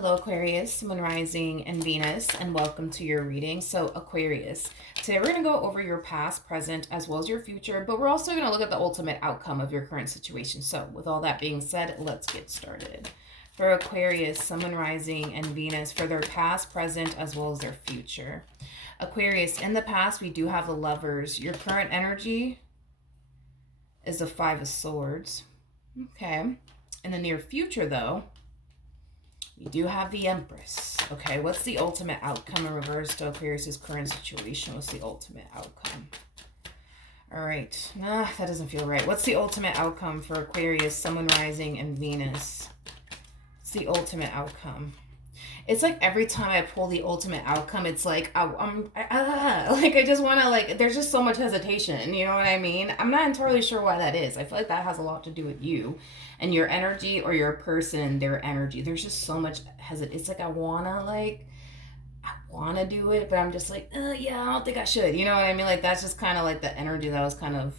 Hello, Aquarius, Moon Rising, and Venus, and welcome to your reading. So, Aquarius, today we're going to go over your past, present, as well as your future, but we're also going to look at the ultimate outcome of your current situation. So, with all that being said, let's get started. For Aquarius, Sun, Moon Rising, and Venus, for their past, present, as well as their future. Aquarius, in the past, we do have the Lovers. Your current energy is the Five of Swords. Okay. In the near future, though, we do have the Empress. Okay, what's the ultimate outcome in reverse to Aquarius' current situation? What's the ultimate outcome? All right. Nah, that doesn't feel right. What's the ultimate outcome for Aquarius, Sun, Moon Rising, and Venus? What's the ultimate outcome? It's like every time I pull the ultimate outcome, it's like, I just want to, like, there's just so much hesitation. You know what I mean? I'm not entirely sure why that is. I feel like that has a lot to do with you and your energy, or your person and their energy. There's just so much hesitation. It's like, I want to do it, but I'm just like, yeah, I don't think I should. You know what I mean? Like, that's just kind of like the energy that I was kind of,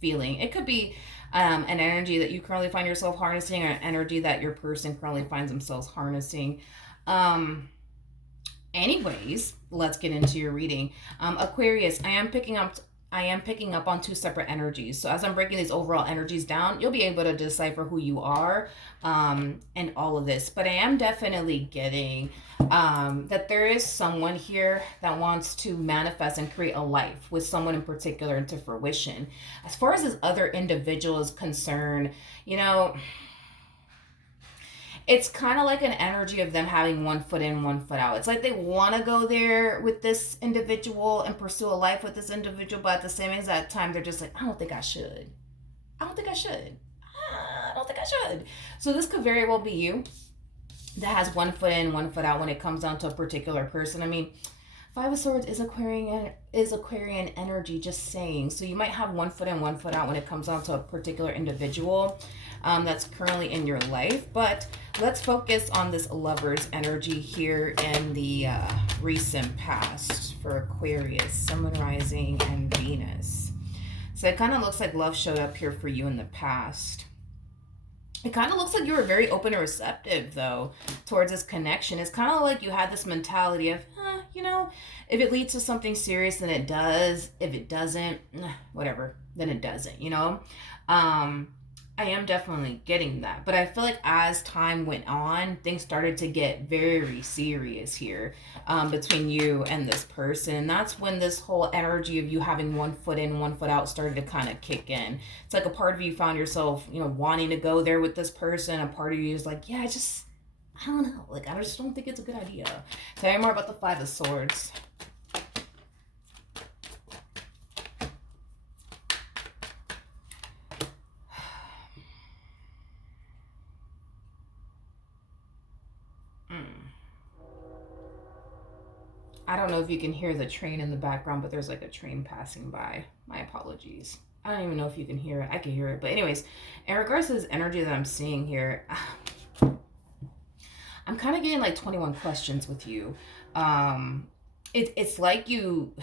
feeling. It could be an energy that you currently find yourself harnessing, or an energy that your person currently finds themselves harnessing. Anyways, let's get into your reading. Aquarius, I am picking up on two separate energies. So as I'm breaking these overall energies down, you'll be able to decipher who you are, and all of this. But I am definitely getting that there is someone here that wants to manifest and create a life with someone in particular into fruition. As far as this other individual is concerned, it's kind of like an energy of them having one foot in, one foot out. It's like they want to go there with this individual and pursue a life with this individual, but at the same exact time, they're just like, I don't think I should. I don't think I should. I don't think I should. So this could very well be you that has one foot in, one foot out when it comes down to a particular person. I mean, Five of Swords is Aquarian energy, just saying. So you might have one foot in, one foot out when it comes down to a particular individual that's currently in your life. But let's focus on this Lover's energy here in the recent past for Aquarius, Sun, Moon, Rising, and Venus. So it kind of looks like love showed up here for you in the past. It kind of looks like you were very open and receptive, though, towards this connection. It's kind of like you had this mentality of, if it leads to something serious, then it does. If it doesn't, whatever, then it doesn't, I am definitely getting that. But I feel like as time went on, things started to get very serious here, between you and this person. And that's when this whole energy of you having one foot in, one foot out started to kind of kick in. It's like a part of you found yourself, wanting to go there with this person. A part of you is like, yeah, I don't know. Like, I just don't think it's a good idea. Tell me more about the Five of Swords. I don't know if you can hear the train in the background, but there's like a train passing by. My apologies. I don't even know if you can hear it. I can hear it. But anyways, in regards to this energy that I'm seeing here, I'm kind of getting like 21 questions with you. It's like you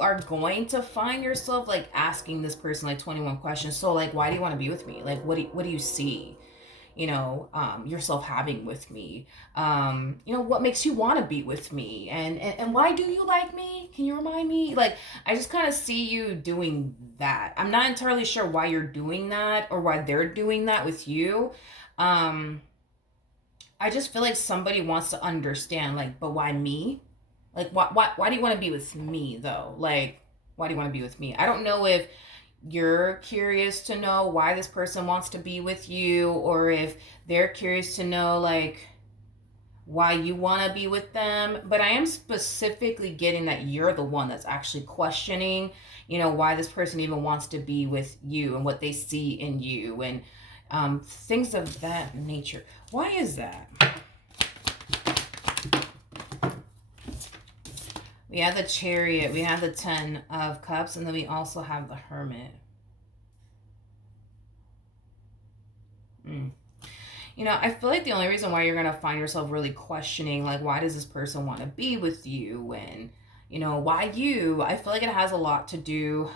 are going to find yourself like asking this person like 21 questions. So like, why do you want to be with me? Like, what do you see? Yourself having with me. What makes you want to be with me, and why do you like me? Can you remind me? Like, I just kind of see you doing that. I'm not entirely sure why you're doing that or why they're doing that with you. I just feel like somebody wants to understand, like, but why me? Like, why do you want to be with me though? Like, why do you want to be with me? I don't know if you're curious to know why this person wants to be with you, or if they're curious to know like why you want to be with them. But I am specifically getting that you're the one that's actually questioning, why this person even wants to be with you and what they see in you, and things of that nature. Why is that? We have the Chariot, we have the Ten of Cups, and then we also have the Hermit. I feel like the only reason why you're going to find yourself really questioning, like, why does this person want to be with you? And, why you? I feel like it has a lot to do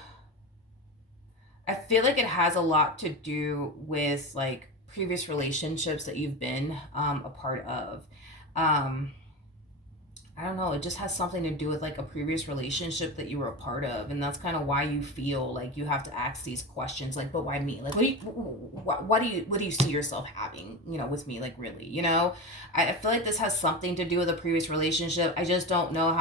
with, like, previous relationships that you've been a part of. Um, I don't know, it just has something to do with like a previous relationship that you were a part of, and that's kind of why you feel like you have to ask these questions, like, but why me? Like, what do you see yourself having, with me? Like, really, I feel like this has something to do with a previous relationship. I just don't know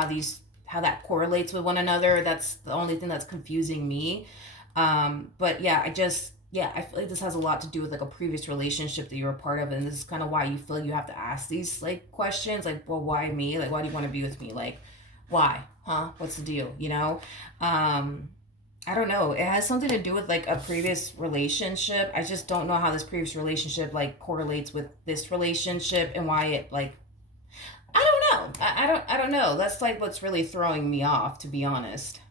how that correlates with one another. That's the only thing that's confusing me. But yeah, I feel like this has a lot to do with like a previous relationship that you were a part of, and this is kind of why you feel like you have to ask these like questions, like, well, why me? Like, why do you want to be with me? Like, why? Huh? What's the deal? I don't know. It has something to do with like a previous relationship. I just don't know how this previous relationship like correlates with this relationship and why it like. I don't know. I don't know. That's like what's really throwing me off, to be honest.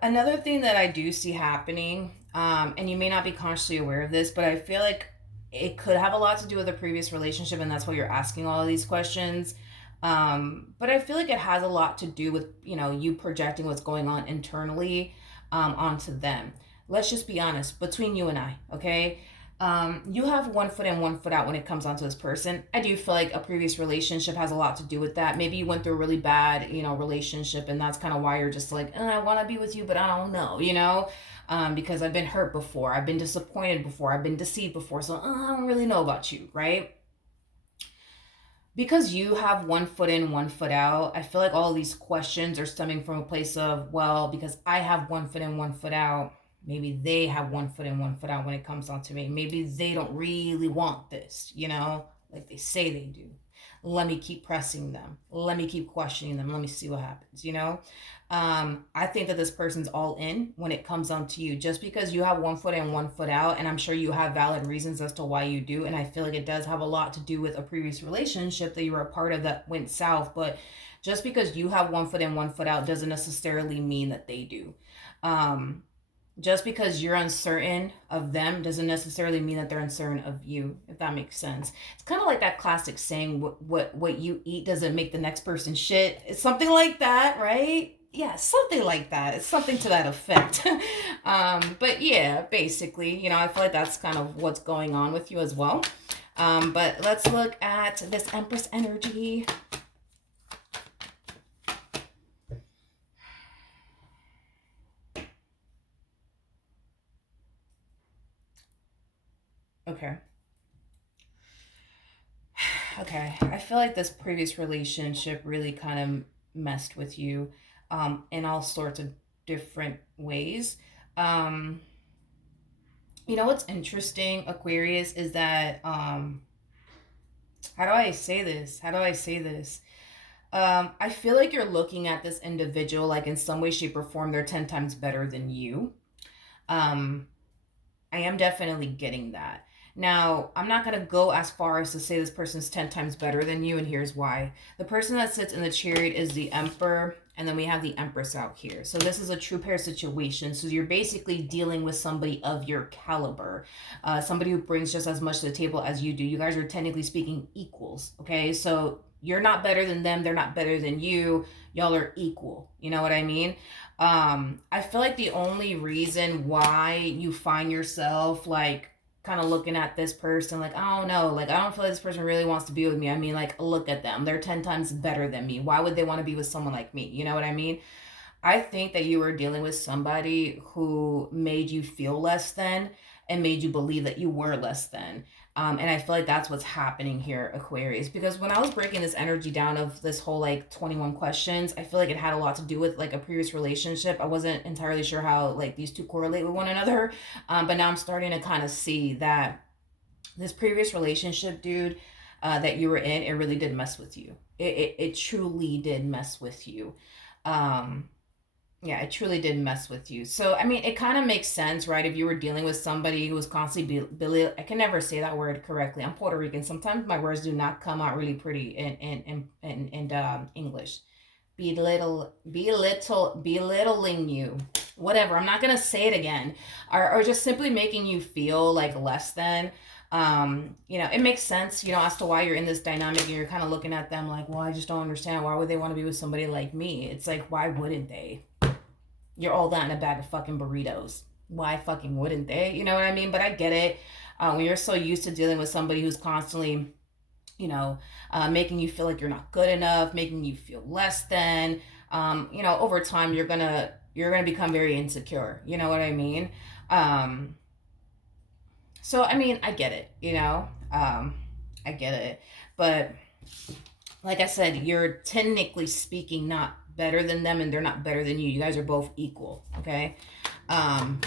Another thing that I do see happening, and you may not be consciously aware of this, but I feel like it could have a lot to do with a previous relationship, and that's why you're asking all of these questions. But I feel like it has a lot to do with, you projecting what's going on internally onto them. Let's just be honest, between you and I, okay? You have one foot in, one foot out when it comes onto this person. I do feel like a previous relationship has a lot to do with that. Maybe you went through a really bad, relationship, and that's kind of why you're just like, I want to be with you, but I don't know, because I've been hurt before, I've been disappointed before, I've been deceived before, so I don't really know about you, right? Because you have one foot in, one foot out, I feel like all these questions are stemming from a place of, well, because I have one foot in, one foot out, maybe they have one foot in, one foot out when it comes down to me. Maybe they don't really want this, like they say they do. Let me keep pressing them. Let me keep questioning them. Let me see what happens. I think that this person's all in when it comes down to you. Just because you have one foot in, one foot out, and I'm sure you have valid reasons as to why you do, and I feel like it does have a lot to do with a previous relationship that you were a part of that went south, but just because you have one foot in, one foot out doesn't necessarily mean that they do. Um, just because you're uncertain of them doesn't necessarily mean that they're uncertain of you, if that makes sense. It's kind of like that classic saying, what you eat doesn't make the next person shit. It's something like that, right? Yeah, something like that. It's something to that effect. But yeah, basically, I feel like that's kind of what's going on with you as well. But let's look at this Empress energy. Okay. Okay. I feel like this previous relationship really kind of messed with you in all sorts of different ways. Um, what's interesting, Aquarius, is that how do I say this? How do I say this? I feel like you're looking at this individual like in some way, shape, or form, they're 10 times better than you. Um, I am definitely getting that. Now, I'm not going to go as far as to say this person's 10 times better than you, and here's why. The person that sits in the chariot is the Emperor, and then we have the Empress out here. So this is a true pair situation. So you're basically dealing with somebody of your caliber, somebody who brings just as much to the table as you do. You guys are technically speaking equals, okay? So you're not better than them, they're not better than you. Y'all are equal. You know what I mean? I feel like the only reason why you find yourself like kind of looking at this person like, I don't know, like I don't feel like this person really wants to be with me. I mean, like, look at them. They're 10 times better than me. Why would they want to be with someone like me? You know what I mean? I think that you were dealing with somebody who made you feel less than and made you believe that you were less than. And I feel like that's what's happening here, Aquarius. Because when I was breaking this energy down of this whole like 21 questions, I feel like it had a lot to do with like a previous relationship. I wasn't entirely sure how like these two correlate with one another. But now I'm starting to kind of see that this previous relationship, dude, that you were in, it really did mess with you. It truly did mess with you. Um, yeah, it truly did mess with you. So, I mean, it kind of makes sense, right? If you were dealing with somebody who was constantly, I can never say that word correctly. I'm Puerto Rican. Sometimes my words do not come out really pretty in English. Belittling you. Whatever. I'm not going to say it again. Or just simply making you feel like less than. It makes sense, as to why you're in this dynamic and you're kind of looking at them like, well, I just don't understand. Why would they want to be with somebody like me? It's like, why wouldn't they? You're all that in a bag of fucking burritos. why fucking wouldn't they? You know what I mean? But I get it. When you're so used to dealing with somebody who's constantly, making you feel like you're not good enough, making you feel less than, over time you're gonna become very insecure. You know what I mean? Um, so I mean, I get it. I get it, but like I said, you're technically speaking not better than them, and they're not better than you. You guys are both equal. Okay.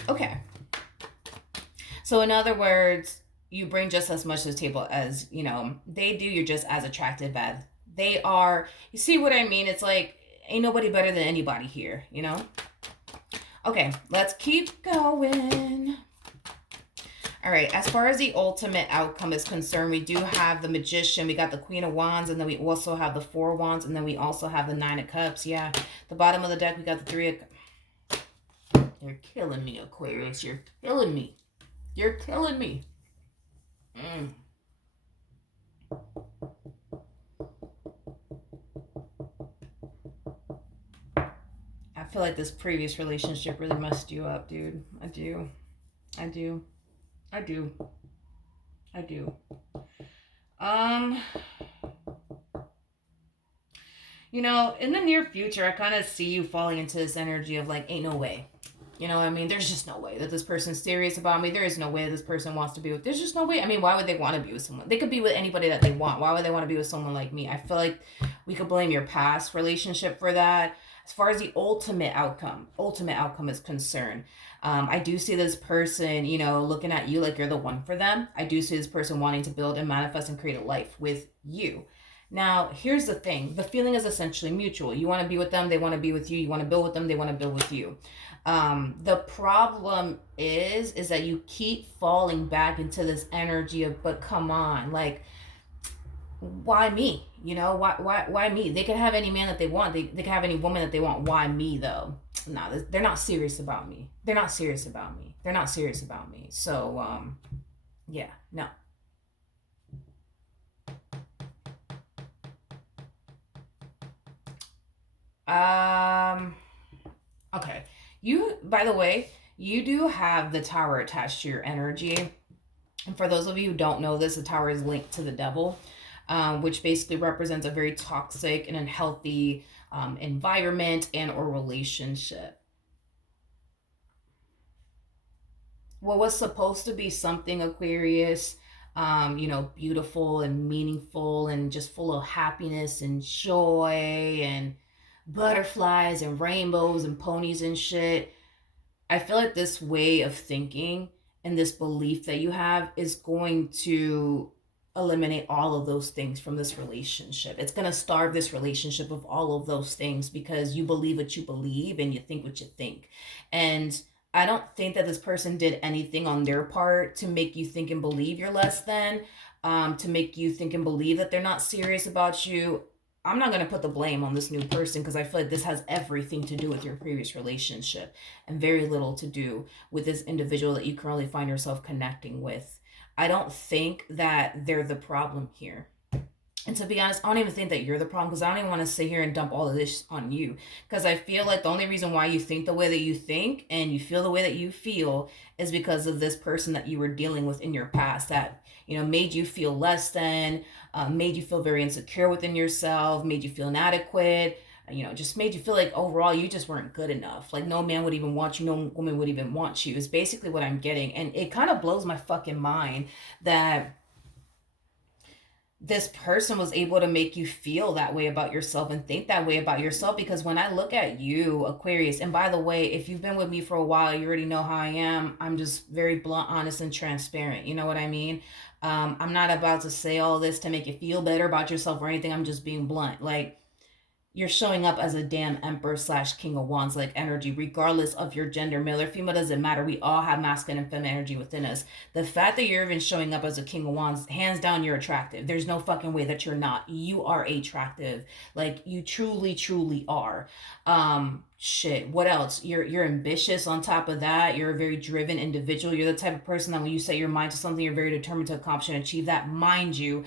Okay. So in other words, you bring just as much to the table as, they do. You're just as attractive as they are. You see what I mean? It's like, ain't nobody better than anybody here, Okay, let's keep going. All right, as far as the ultimate outcome is concerned, we do have the Magician, we got the Queen of Wands, and then we also have the Four of Wands, and then we also have the Nine of Cups. Yeah, the bottom of the deck, we got the Three of... You're killing me, Aquarius. You're killing me. You're killing me. I feel like this previous relationship really messed you up, dude. I do. I do. I do. I do. In the near future, I kind of see you falling into this energy of like, ain't no way. You know what I mean? There's just no way that this person's serious about me. There is no way this person wants to be with... There's just no way. I mean, why would they want to be with someone? They could be with anybody that they want. Why would they want to be with someone like me? I feel like we could blame your past relationship for that. As far as the ultimate outcome is concerned, I do see this person, looking at you like you're the one for them. I do see this person wanting to build and manifest and create a life with you. Now, here's the thing. The feeling is essentially mutual. You want to be with them, they want to be with you. You want to build with them, they want to build with you. The problem is that you keep falling back into this energy of, but come on, like, why me? Why me? They can have any man that they want. They can have any woman that they want. Why me though? No, they're not serious about me. They're not serious about me. They're not serious about me. So, yeah, no. Okay. By the way, you do have the Tower attached to your energy. And for those of you who don't know this, the Tower is linked to the devil, which basically represents a very toxic and unhealthy environment and or relationship. What was supposed to be something, Aquarius, beautiful and meaningful and just full of happiness and joy and butterflies and rainbows and ponies and shit. I feel like this way of thinking and this belief that you have is going to eliminate all of those things from this relationship. It's going to starve this relationship of all of those things because you believe what you believe and you think what you think. And I don't think that this person did anything on their part to make you think and believe you're less than, to make you think and believe that they're not serious about you. I'm not going to put the blame on this new person because I feel like this has everything to do with your previous relationship and very little to do with this individual that you currently find yourself connecting with. I don't think that they're the problem here. And to be honest, I don't even think that you're the problem because I don't even want to sit here and dump all of this on you. Because I feel like the only reason why you think the way that you think and you feel the way that you feel is because of this person that you were dealing with in your past that, made you feel less than, made you feel very insecure within yourself, made you feel inadequate, just made you feel like overall you just weren't good enough. Like no man would even want you, no woman would even want you is basically what I'm getting. And it kind of blows my fucking mind that this person was able to make you feel that way about yourself and think that way about yourself. Because when I look at you, Aquarius, and by the way, if you've been with me for a while, you already know how I am. I'm just very blunt, honest, and transparent. You know what I mean? I'm not about to say all this to make you feel better about yourself or anything. I'm just being blunt. Like, you're showing up as a damn Empress / King of Wands like energy, regardless of your gender, male or female, doesn't matter. We all have masculine and feminine energy within us. The fact that you're even showing up as a King of Wands, hands down, you're attractive. There's no fucking way that you're not. You are attractive. Like, you truly, truly are. Shit, what else? You're ambitious on top of that. You're a very driven individual. You're the type of person that when you set your mind to something, you're very determined to accomplish and achieve that. Mind you,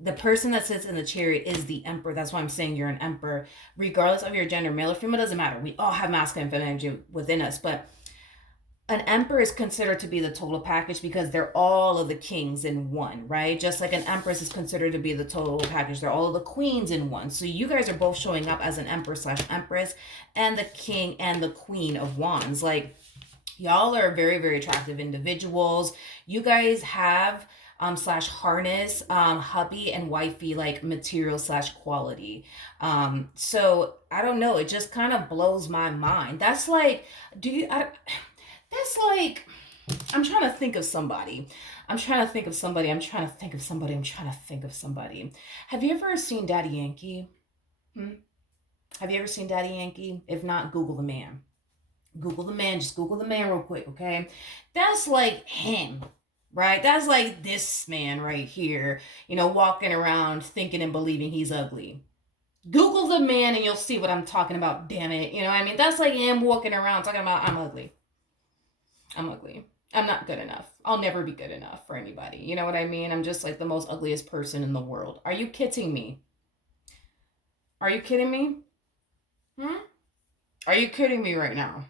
the person that sits in the chariot is the emperor. That's why I'm saying you're an emperor. Regardless of your gender, male or female, doesn't matter. We all have masculine and feminine energy within us. But an emperor is considered to be the total package because they're all of the kings in one, right? Just like an empress is considered to be the total package. They're all of the queens in one. So you guys are both showing up as an emperor slash empress and the king and the queen of wands. Like, y'all are very, very attractive individuals. You guys have slash harness hubby and wifey like material slash quality. So I don't know, it just kind of blows my mind. That's like, do you that's like, I'm trying to think of somebody. I'm trying to think of somebody. I'm trying to think of somebody. I'm trying to think of somebody. Have you ever seen Daddy Yankee? Hmm? Have you ever seen Daddy Yankee? If not, Google the man. Google the man. Just Google the man real quick, okay? That's like him, right? That's like this man right here, walking around thinking and believing he's ugly. Google the man and you'll see what I'm talking about, damn it. You know what I mean? That's like him walking around talking about, I'm ugly. I'm ugly. I'm not good enough. I'll never be good enough for anybody. You know what I mean? I'm just like the most ugliest person in the world. Are you kidding me? Are you kidding me? Hmm? Are you kidding me right now?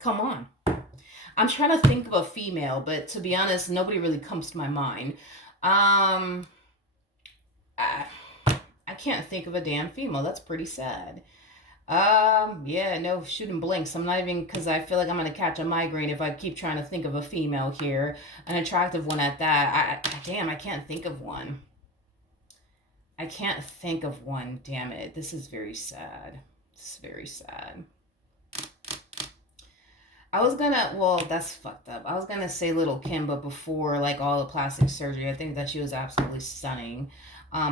Come on. I'm trying to think of a female, but to be honest, nobody really comes to my mind. Um, I, I can't think of a damn female. That's pretty sad. Yeah, no shooting blanks. I'm not even, because I feel like I'm gonna catch a migraine if I keep trying to think of a female here, an attractive one at that. Damn, I can't think of one. I can't think of one. Damn it, this is very sad. This is very sad. I was gonna, well, that's fucked up. I was gonna say Little Kim, but before like all the plastic surgery, I think that she was absolutely stunning.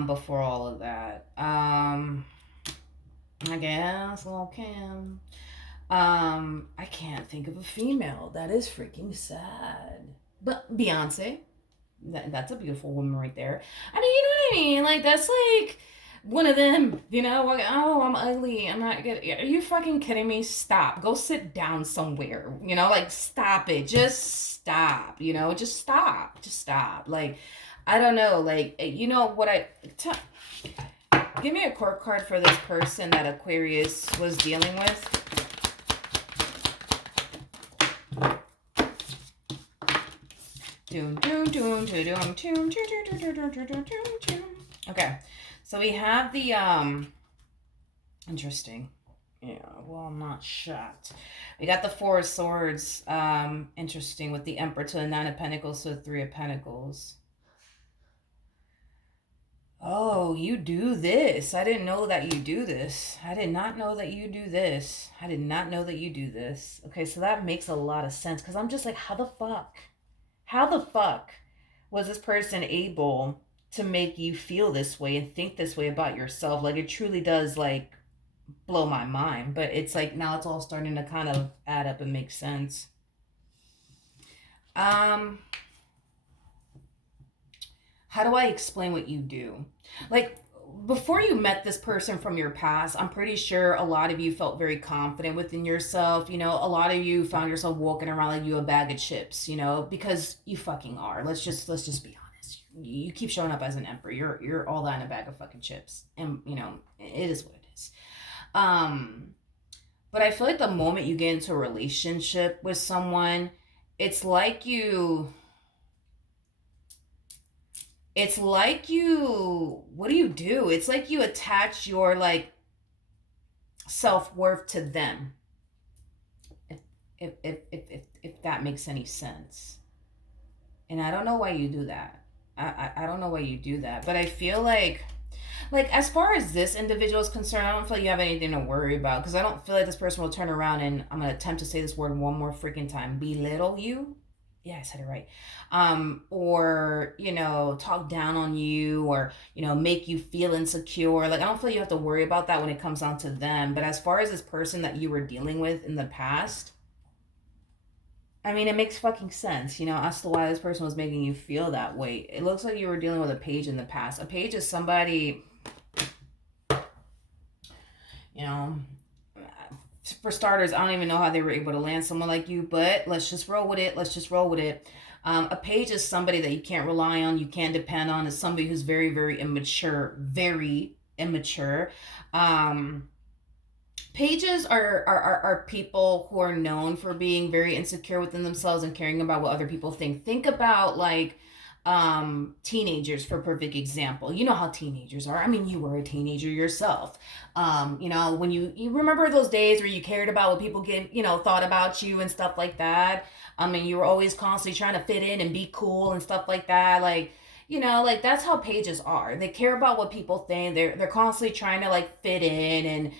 Before all of that, I guess Little Kim. I can't think of a female. That is freaking sad. But Beyonce, that's a beautiful woman right there. I mean, you know what I mean? Like, that's like one of them, like, oh, I'm ugly. I'm not good. Are you fucking kidding me? Stop. Go sit down somewhere. Like, stop it. Just stop. Just stop. Just stop. Like, I don't know. Like, what give me a court card for this person that Aquarius was dealing with. Okay, so we have the interesting. Yeah, well, I'm not shocked. We got the Four of Swords. Interesting, with the Emperor to the Nine of Pentacles to the Three of Pentacles. Oh, you do this. I didn't know that you do this. I did not know that you do this. I did not know that you do this. Okay, so that makes a lot of sense because I'm just like, how the fuck? How the fuck was this person able to make you feel this way and think this way about yourself? Like, it truly does, like, blow my mind. But it's like, now it's all starting to kind of add up and make sense. How do I explain what you do? Like, before you met this person from your past, I'm pretty sure a lot of you felt very confident within yourself. A lot of you found yourself walking around like you a bag of chips, because you fucking are. Let's just be honest. You keep showing up as an emperor. You're all that in a bag of fucking chips. And, it is what it is. But I feel like the moment you get into a relationship with someone, it's like you, what do? It's like you attach your, like, self-worth to them. If that makes any sense. And I don't know why you do that. I don't know why you do that. But I feel like as far as this individual is concerned, I don't feel like you have anything to worry about. Because I don't feel like this person will turn around and, I'm going to attempt to say this word one more freaking time, belittle you. Yeah, I said it right. Or, talk down on you, or, make you feel insecure. Like, I don't feel like you have to worry about that when it comes down to them. But as far as this person that you were dealing with in the past, I mean, it makes fucking sense, as to why this person was making you feel that way. It looks like you were dealing with a page in the past. A page is somebody, for starters, I don't even know how they were able to land someone like you, but let's just roll with it. A page is somebody that you can't rely on, you can't depend on. It's somebody who's very, very immature, Pages are people who are known for being very insecure within themselves and caring about what other people think. Think about like teenagers for a perfect example. You know how teenagers are. I mean, you were a teenager yourself. You know, when you remember those days where you cared about what people thought about you and stuff like that. I mean, you were always constantly trying to fit in and be cool and stuff like that. Like, like that's how pages are. They care about what people think. They're constantly trying to like fit in and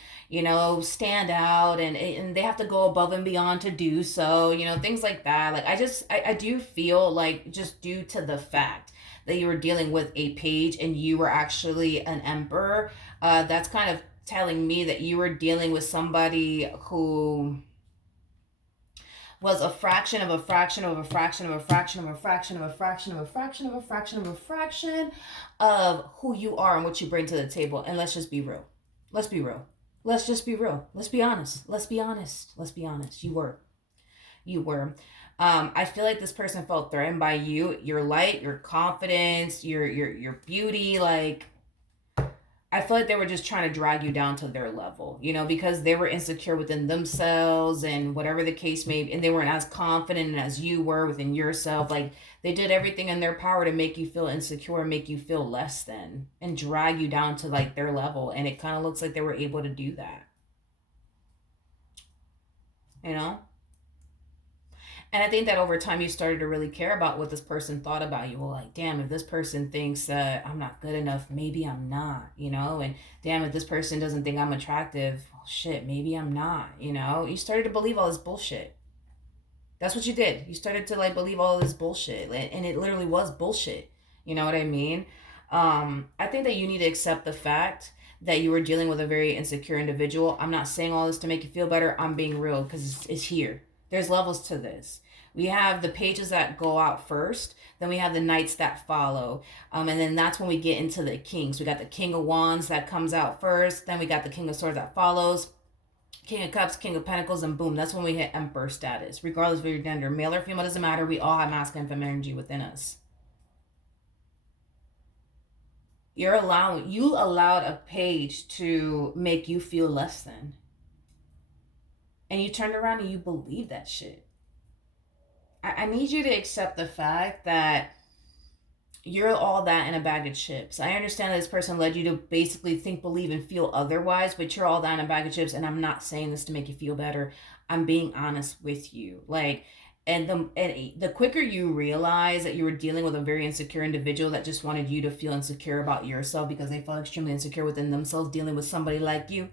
stand out, and they have to go above and beyond to do so, things like that. Like I do feel like, just due to the fact that you were dealing with a page and you were actually an emperor, that's kind of telling me that you were dealing with somebody who was a fraction of a fraction of a fraction of a fraction of a fraction of a fraction of a fraction of a fraction of a fraction of who you are and what you bring to the table. And let's just be real. Let's be real. Let's just be real. Let's be honest. Let's be honest. Let's be honest. You were. You were. I feel like this person felt threatened by you, your light, your confidence, your beauty. Like, I feel like they were just trying to drag you down to their level, because they were insecure within themselves and whatever the case may be, and they weren't as confident as you were within yourself. Like, they did everything in their power to make you feel insecure, make you feel less than, and drag you down to like their level. And it kind of looks like they were able to do that, you know? And I think that over time you started to really care about what this person thought about you. Well, like, damn, if this person thinks that I'm not good enough, maybe I'm not, And damn, if this person doesn't think I'm attractive, well, shit, maybe I'm not, You started to believe all this bullshit. That's what you did. You started to like believe all this bullshit. And it literally was bullshit. You know what I mean? I think that you need to accept the fact that you were dealing with a very insecure individual. I'm not saying all this to make you feel better. I'm being real because it's here. There's levels to this. We have the pages that go out first, then we have the knights that follow, and then that's when we get into the kings. We got the king of wands that comes out first, then we got the king of swords that follows, king of cups, king of pentacles, and boom, that's when we hit emperor status. Regardless of your gender, male or female, doesn't matter. We all have masculine and feminine energy within us. You allowed a page to make you feel less than, and you turned around and you believe that shit. I need you to accept the fact that you're all that in a bag of chips. I understand that this person led you to basically think, believe, and feel otherwise, but you're all that in a bag of chips, and I'm not saying this to make you feel better. I'm being honest with you. Like, and the quicker you realize that you were dealing with a very insecure individual that just wanted you to feel insecure about yourself because they felt extremely insecure within themselves dealing with somebody like you,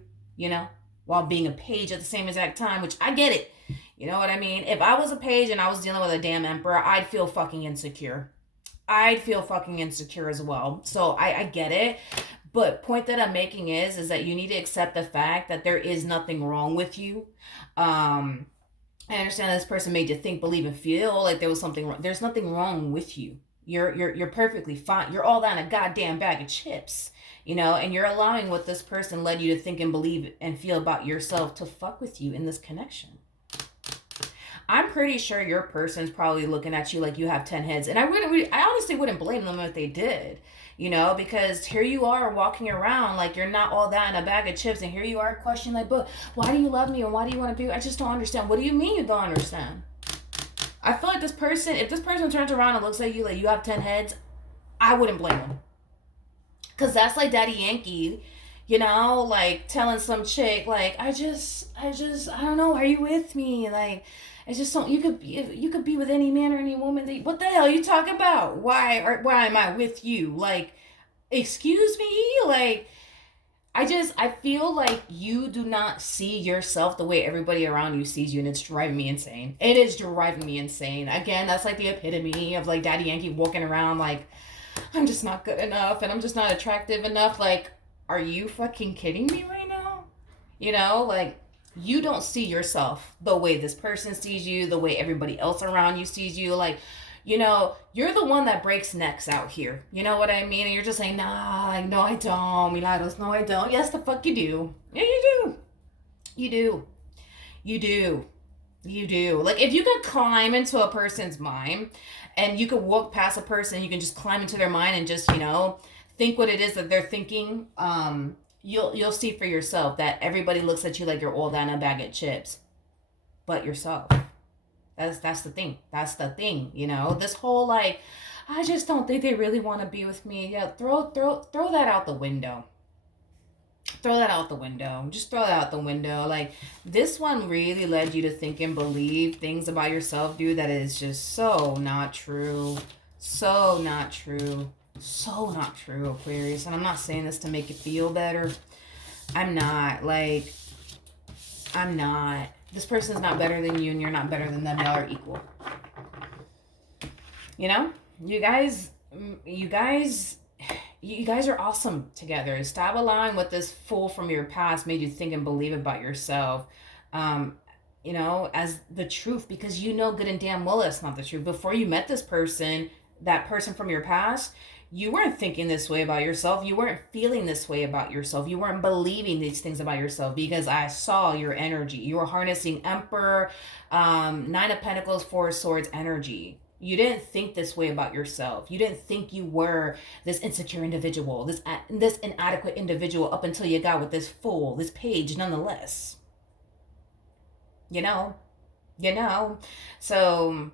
while being a page at the same exact time, which I get it. You know what I mean? If I was a page and I was dealing with a damn emperor, I'd feel fucking insecure. I'd feel fucking insecure as well. So I get it. But point that I'm making is that you need to accept the fact that there is nothing wrong with you. I understand this person made you think, believe, and feel like there was something wrong. There's nothing wrong with you. You're perfectly fine. You're all that in a goddamn bag of chips. And you're allowing what this person led you to think and believe and feel about yourself to fuck with you in this connection. I'm pretty sure your person's probably looking at you like you have 10 heads. And I honestly wouldn't blame them if they did, because here you are walking around like you're not all that in a bag of chips. And here you are questioning like, but why do you love me? And why do you want to be? I just don't understand. What do you mean you don't understand? I feel like if this person turns around and looks at you like you have 10 heads, I wouldn't blame them. Because that's like Daddy Yankee, like telling some chick, like, I don't know, are you with me? Like, it's just something you could be with any man or any woman. What the hell are you talking about? Why am I with you? Like, excuse me? Like, I feel like you do not see yourself the way everybody around you sees you, and it's driving me insane. It is driving me insane. Again, that's like the epitome of like Daddy Yankee walking around like, I'm just not good enough and I'm just not attractive enough. Like, are you fucking kidding me right now? Like, you don't see yourself the way this person sees you, the way everybody else around you sees you. Like, you're the one that breaks necks out here. You know what I mean? And you're just saying, nah, like, no, I don't. Milagros, no, I don't. Yes, the fuck you do. Yeah, you do. You do. You do. You do. Like, if you could climb into a person's mind and you could walk past a person, you can just climb into their mind and just, think what it is that they're thinking, you'll see for yourself that everybody looks at you like you're all that in a bag of chips, but yourself. That's the thing. That's the thing. You know, this whole like, I just don't think they really want to be with me. Yeah, throw that out the window. Throw that out the window. Just throw that out the window. Like, this one really led you to think and believe things about yourself, dude, that is just so not true. So not true. So not true, Aquarius. And I'm not saying this to make you feel better. I'm not. Like, I'm not. This person's not better than you, and you're not better than them. Y'all are equal. You know? You guys, you guys you guys are awesome together. Stop allowing what this fool from your past made you think and believe about yourself, um, as the truth, because you know good and damn well that's not the truth. Before you met this person, that person from your past, you weren't thinking this way about yourself. You weren't feeling this way about yourself. You weren't believing these things about yourself because I saw your energy. You were harnessing Emperor, Nine of Pentacles, Four of Swords energy. You didn't think this way about yourself. You didn't think you were this insecure individual, this inadequate individual up until you got with this fool, this page nonetheless. You know, you know. So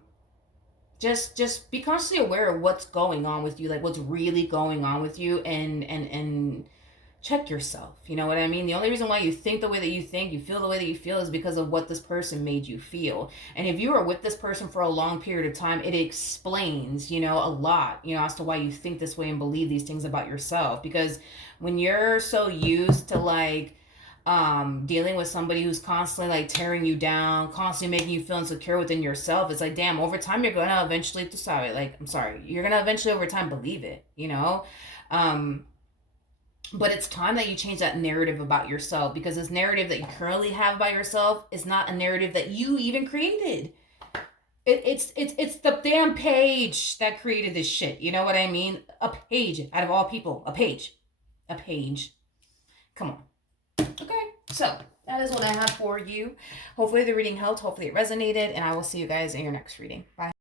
just be constantly aware of what's going on with you, like what's really going on with you, and check yourself. You know what I mean? The only reason why you think the way that you think, you feel the way that you feel, is because of what this person made you feel. And if you are with this person for a long period of time, it explains, a lot, as to why you think this way and believe these things about yourself. Because when you're so used to like dealing with somebody who's constantly like tearing you down, constantly making you feel insecure within yourself, it's like, damn, over time you're gonna eventually decide, like, I'm sorry, you're gonna eventually over time believe it, um but it's time that you change that narrative about yourself, because this narrative that you currently have about yourself is not a narrative that you even created. It's the damn page that created this shit. You know what I mean? A page, out of all people, a page. A page. Come on. Okay, so that is what I have for you. Hopefully the reading helped. Hopefully it resonated, and I will see you guys in your next reading. Bye.